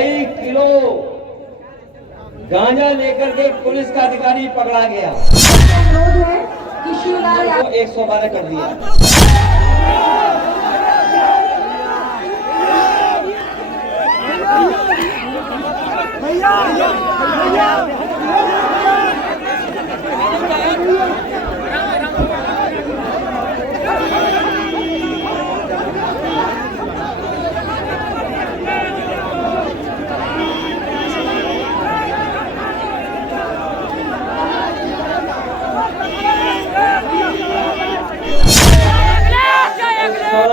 कई किलो गांजा लेकर के पुलिस का अधिकारी पकड़ा गया, अनुरोध है कि शिवलाल 112 कर दिया।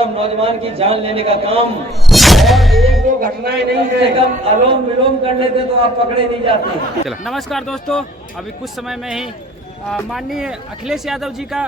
नौजवान की जान लेने का काम, और एक दो घटनाएं नहीं है, कम अलोम विलोम कर लेते तो आप पकड़े नहीं जाते। नमस्कार दोस्तों, अभी कुछ समय में ही माननीय अखिलेश यादव जी का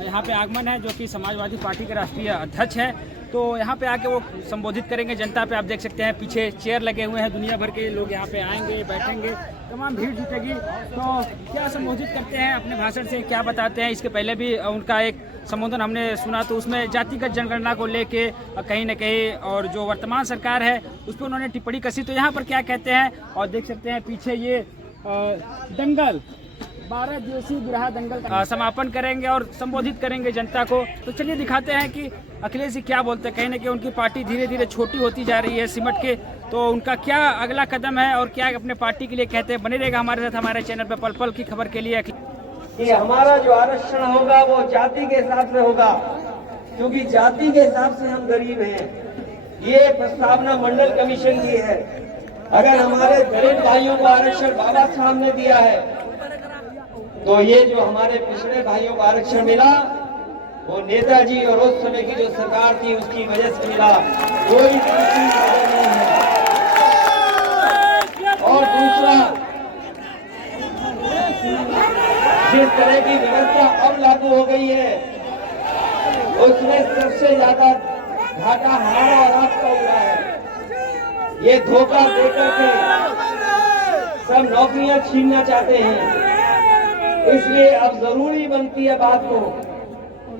यहाँ पे आगमन है, जो कि समाजवादी पार्टी के राष्ट्रीय अध्यक्ष हैं। तो यहाँ पे आके वो संबोधित करेंगे जनता पे। आप देख सकते हैं पीछे चेयर लगे हुए हैं, दुनिया भर के लोग यहाँ पे आएंगे, बैठेंगे, तमाम भीड़ जुटेगी। तो क्या संबोधित करते हैं, अपने भाषण से क्या बताते हैं। इसके पहले भी उनका एक संबोधन हमने सुना, तो उसमें जातिगत जनगणना को लेके कहीं न कहीं और जो वर्तमान सरकार है उस पर उन्होंने टिप्पणी कसी। तो यहाँ पर क्या कहते हैं, और देख सकते हैं पीछे ये दंगल 12 दिवसीय बिरहा दंगल का समापन करेंगे और संबोधित करेंगे जनता को। तो चलिए दिखाते हैं कि अखिलेश जी क्या बोलते हैं। कहीं ना कहीं उनकी पार्टी धीरे धीरे छोटी होती जा रही है सिमट के, तो उनका क्या अगला कदम है और क्या अपने पार्टी के लिए कहते हैं। बने रहेगा हमारे साथ, हमारे चैनल पर पल पल की खबर के लिए। कि हमारा जो आरक्षण होगा वो जाति के हिसाब से होगा, क्योंकि जाति के हिसाब से हम गरीब हैं। ये प्रस्तावना मंडल कमीशन की है। अगर हमारे दलित भाइयों को आरक्षण बाबा साहब ने दिया है, तो ये जो हमारे पिछड़े भाइयों को आरक्षण मिला वो नेताजी और उस समय की जो सरकार थी उसकी वजह से मिला, कोई दूसरी वजह नहीं है। और दूसरा, जिस तरह की व्यवस्था अब लागू हो गई है उसमें सबसे ज्यादा घाटा हमारा और आपका हुआ है। ये धोखा देकर के सब नौकरियां छीनना चाहते हैं, इसलिए अब जरूरी बनती है बात को,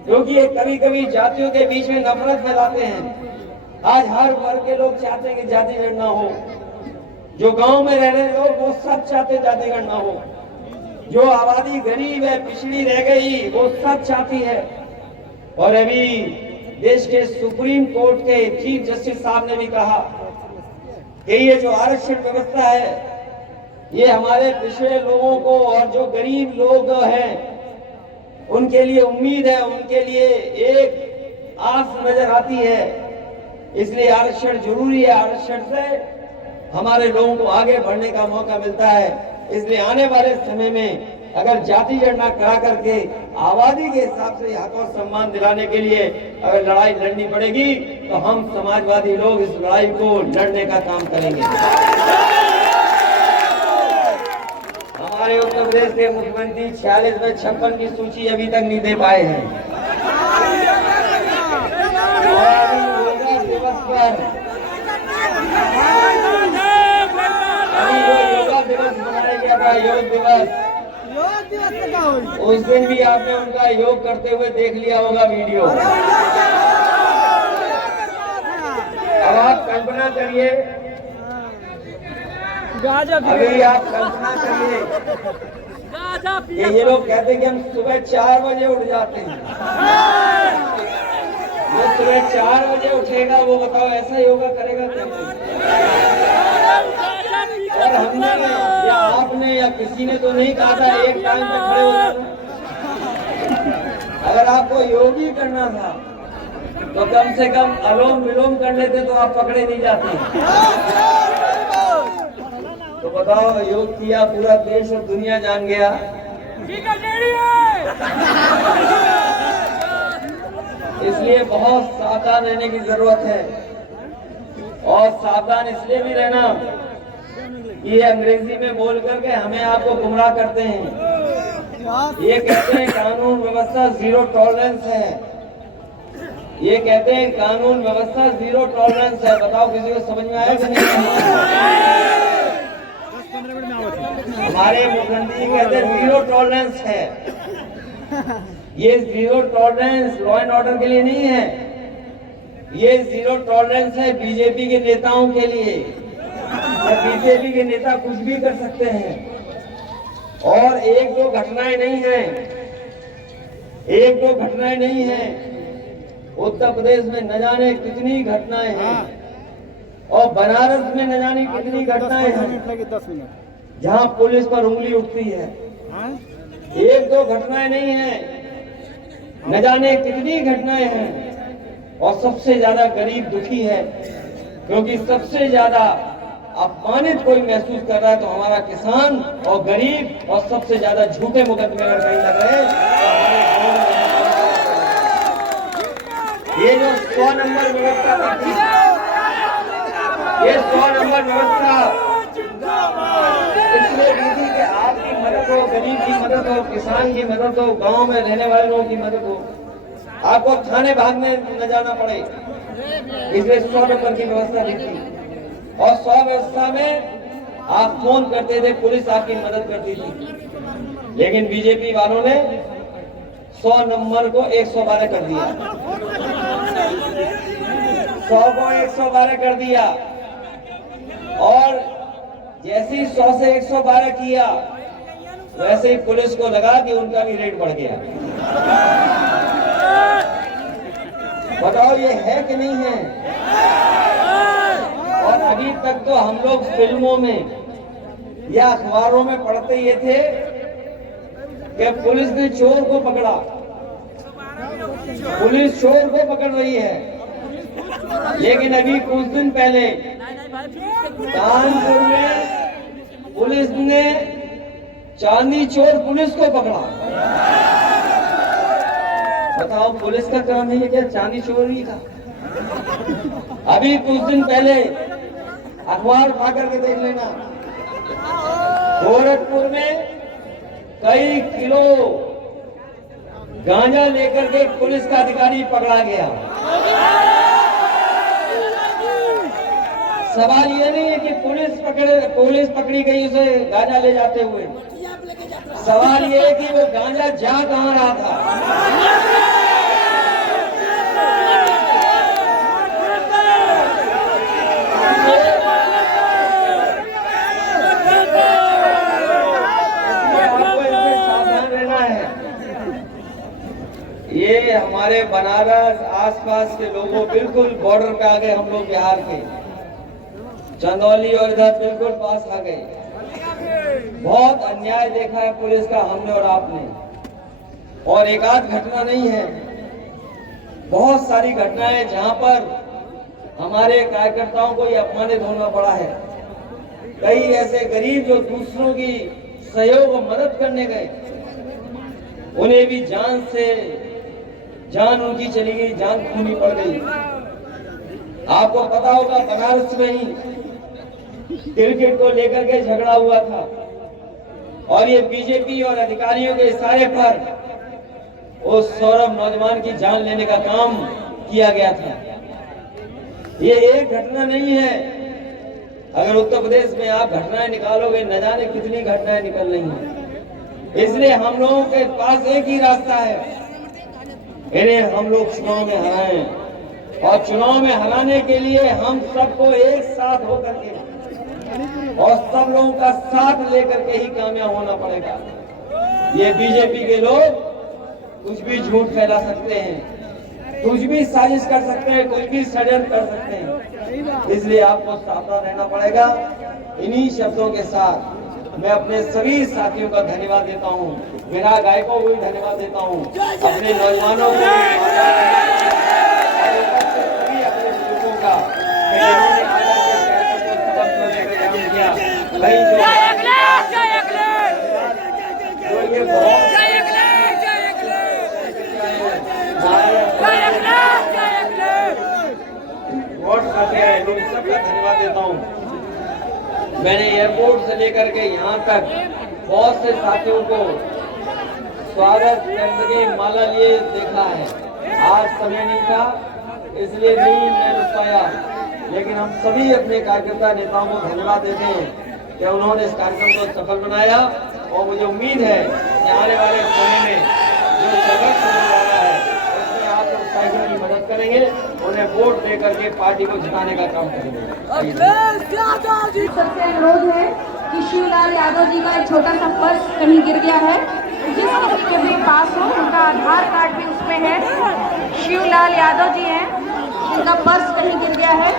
क्योंकि ये कभी कभी जातियों के बीच में नफरत फैलाते हैं। आज हर वर्ग के लोग चाहते हैं कि जाति गणना हो, जो गांव में रह रहे लोग वो सब चाहते जाति गणना हो, जो आबादी गरीब है पिछड़ी रह गई वो सब चाहती है। और अभी देश के सुप्रीम कोर्ट के चीफ जस्टिस साहब ने भी कहा कि ये जो आरक्षण व्यवस्था है ये हमारे पिछड़े लोगों को और जो गरीब लोग हैं उनके लिए उम्मीद है, उनके लिए एक आस नजर आती है। इसलिए आरक्षण जरूरी है, आरक्षण से हमारे लोगों को आगे बढ़ने का मौका मिलता है। इसलिए आने वाले समय में अगर जाति गणना करा करके आबादी के हिसाब से हक और सम्मान दिलाने के लिए अगर लड़ाई लड़नी पड़ेगी तो हम समाजवादी लोग इस लड़ाई को लड़ने का काम करेंगे। हमारे उत्तर प्रदेश के मुख्यमंत्री 46 में 56 की सूची अभी तक नहीं दे पाए हैं। और अभी योगा दिवस पर योगा दिवस मनाया गया था, योग दिवस उस दिन भी आपने उनका योग करते हुए देख लिया होगा वीडियो। अब आप कल्पना करिए, अभी आप कल्पना करिए कि ये लोग कहते हैं कि हम सुबह 4 बजे उठ जाते हैं। जो सुबह 4 बजे उठेगा वो बताओ ऐसा योगा करेगा क्या? और हमने या आपने या किसी ने तो नहीं कहा था एक टाइम पे खड़े हो जाना। अगर आपको योगी करना था तो कम से कम अलोम विलोम कर लेते तो आप पकड़े नहीं जाते। तो बताओ, योग किया, पूरा देश और दुनिया जान गया। इसलिए बहुत सावधान रहने की जरूरत है, और सावधान इसलिए भी रहना ये अंग्रेजी में बोल करके हमें आपको गुमराह करते हैं। ये कहते हैं कानून व्यवस्था जीरो टॉलरेंस है, ये कहते हैं कानून व्यवस्था जीरो टॉलरेंस है। बताओ किसी को समझ में आया कि नहीं? हमारे मुख्यमंत्री कहते हैं जीरो टॉलरेंस है। ये zero tolerance law and order के लिए नहीं है, ये जीरो टॉलरेंस है बीजेपी के नेताओं के लिए। बीजेपी के नेता कुछ भी कर सकते हैं। और एक दो घटनाएं नहीं हैं, एक दो घटनाएं नहीं हैं। उत्तर प्रदेश में न जाने कितनी घटनाएं हैं और बनारस में न जाने कितनी घटनाएं हैं जहां पुलिस पर उंगली उठती है। एक दो घटनाएं नहीं हैं, न जाने कितनी घटनाएं हैं। और सबसे ज्यादा गरीब दुखी है, क्योंकि सबसे ज्यादा अपमानित कोई महसूस कर रहा है तो हमारा किसान और गरीब। और सबसे ज्यादा झूठे मुकदमे अगर कहीं लग रहे हैं तो ये जो 100 नंबर व्यवस्था करती है, ये 100 नंबर व्यवस्था इसलिए दी थी कि आपकी मदद हो, गरीब की मदद हो, किसान की मदद हो, गांव में रहने वाले लोगों की मदद हो, आपको थाने भागने न जाना पड़े, इसलिए 100 नंबर की व्यवस्था दी थी। और 100 व्यवस्था में आप फोन करते थे, पुलिस आपकी मदद करती थी। लेकिन बीजेपी वालों ने 100 नंबर को 112 कर दिया, 100 को 112 कर दिया। और जैसे ही 100 से 112 किया, वैसे ही पुलिस को लगा कि उनका भी रेट बढ़ गया। बताओ ये है कि नहीं है? और अभी तक तो हम लोग फिल्मों में या अखबारों में पढ़ते ये थे कि पुलिस ने चोर को पकड़ा, पुलिस चोर को पकड़ रही है। लेकिन अभी कुछ दिन पहले कानपुर में पुलिस ने चांदी चोर पुलिस को पकड़ा। बताओ पुलिस का काम है क्या चांदी चोरी का? अभी कुछ दिन पहले अखबार उठा करके देख लेना, गोरखपुर में कई किलो गांजा लेकर के पुलिस का अधिकारी पकड़ा गया। सवाल ये नहीं है कि पुलिस पकड़ी गई उसे गांजा ले जाते हुए, सवाल ये है कि वो गांजा जा कहां रहा था। ये हमारे बनारस आसपास के लोगों, बिल्कुल बॉर्डर पे आ गए हम लोग बिहार के, चंदौली और इधर बिल्कुल पास आ गए। बहुत अन्याय देखा है पुलिस का हमने और आपने। और एक आध घटना नहीं है, बहुत सारी घटनाएं जहां पर हमारे कार्यकर्ताओं को ये अपमानित होना पड़ा है। कई ऐसे गरीब जो दूसरों की सहयोग और मदद करने गए, उन्हें भी जान उनकी चली गई, जान खूनी पड़ गई। आपको पता होगा बनारस में ही क्रिकेट को लेकर के झगड़ा हुआ था और ये बीजेपी और अधिकारियों के इशारे पर उस सौरभ नौजवान की जान लेने का काम किया गया था। ये एक घटना नहीं है। अगर उत्तर प्रदेश में आप घटनाएं निकालोगे, न जाने कितनी घटनाएं निकल रही हैं। इसलिए हम लोगों के पास एक ही रास्ता है, इन्हें हम लोग चुनाव में हराएं। और चुनाव में हराने के लिए हम सबको एक साथ होकर के और सब लोगों का साथ लेकर के ही कामयाब होना पड़ेगा। ये बीजेपी के लोग कुछ भी झूठ फैला सकते हैं, कुछ भी साजिश कर सकते हैं, कुछ भी षड्यंत्र कर सकते हैं। इसलिए आपको सावधान रहना पड़ेगा। इन्हीं शब्दों के साथ मैं अपने सभी साथियों का धन्यवाद देता हूँ, मेरा गायकों को भी धन्यवाद देता हूँ, अपने नौजवानों को, सभी अपने बुजुर्गों का सबका धन्यवाद देता हूँ। मैंने एयरपोर्ट से लेकर के यहाँ तक बहुत से साथियों को स्वागत करके माला लिए देखा है। आज समय नहीं था इसलिए नहीं मैं रुक पाया, लेकिन हम सभी अपने कार्यकर्ता नेताओं को धन्यवाद देते हैं कि उन्होंने इस कार्यक्रम को सफल बनाया। और मुझे उम्मीद है कि आने वाले समय में जो संघर्ष होने वाला है उसमें आप लोग साथियों की मदद करेंगे। उन्हें वोट दे करके पार्टी को जिताने का काम करेंगे। सबसे अनुरोध है कि शिवलाल यादव जी का एक छोटा सा पर्स कहीं गिर गया है, जिस किसी के भी पास हो उनका आधार कार्ड भी उसमें है। शिवलाल यादव जी हैं, उनका पर्स कहीं गिर गया है,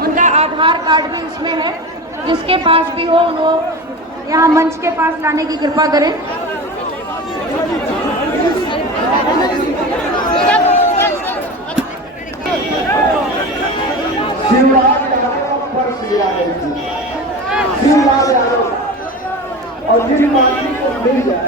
उनका आधार कार्ड भी उसमें है। जिसके पास भी हो वो यहाँ मंच के पास लाने की कृपा करें। शिवलाल यादव पर्स लिया है। शिवलाल यादव और जिन पार्टी को मिल जाए